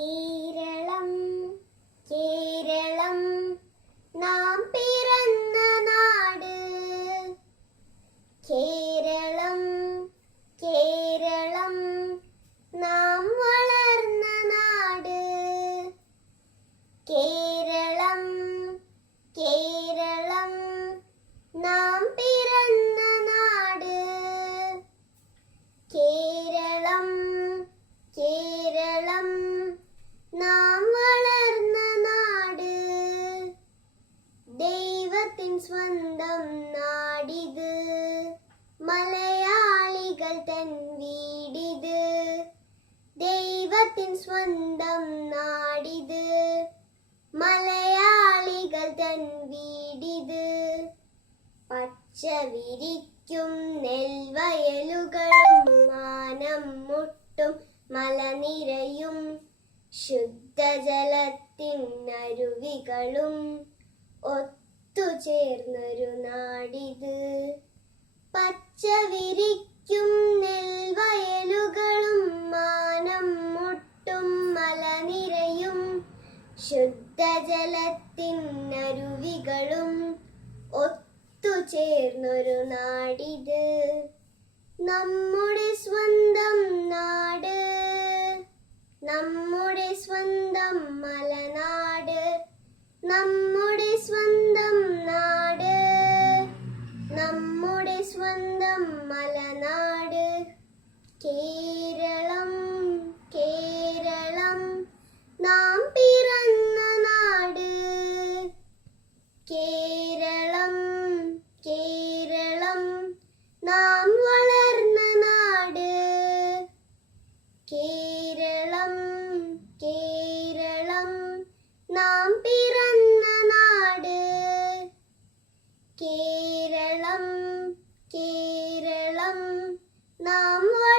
കേരളം കേരളം നാം പിറന്ന നാട്. കേരളം കേരളം നാം വളർന്ന നാട്. കേരളം കേരളം നാം പിറന്ന നാട് കേരളം കേരളം നാം വളർന്ന നാട് ദൈവത്തിൻ സ്വന്തം നാടിത്. മലയാളികൾ തൻ വീടിത്. ദൈവത്തിൻ സ്വന്തം നാടിത്. മലയാളികൾ തൻ വീടിത്. പച്ച വിരിക്കും നെൽവയലുകളും മാനം മുട്ടും മലനിരയും ശുദ്ധജലത്തിനരുവികളും ഒത്തുചേർന്നൊരു നാടിത്. പച്ച വിരിക്കും നെൽവയലുകളും മാനം മുട്ടും മലനിരയും ശുദ്ധജലത്തിനരുവികളും ഒത്തുചേർന്നൊരു നാടിത്. നമ്മുടെ സ്വന്തം നാട് നമ്മുടെ സ്വന്തം മലനാട് നമ്മുടെ സ്വന്തം സ്വന്തം മലനാട്. കേരളം കേരളം നാം പിറന്ന നാട്. കേരളം കേരളം നാം വളർന്ന നാട്. കേരളം കേരളം നാം പിറന്ന നാട്. കേരളം കേരളം നാം വളർന്ന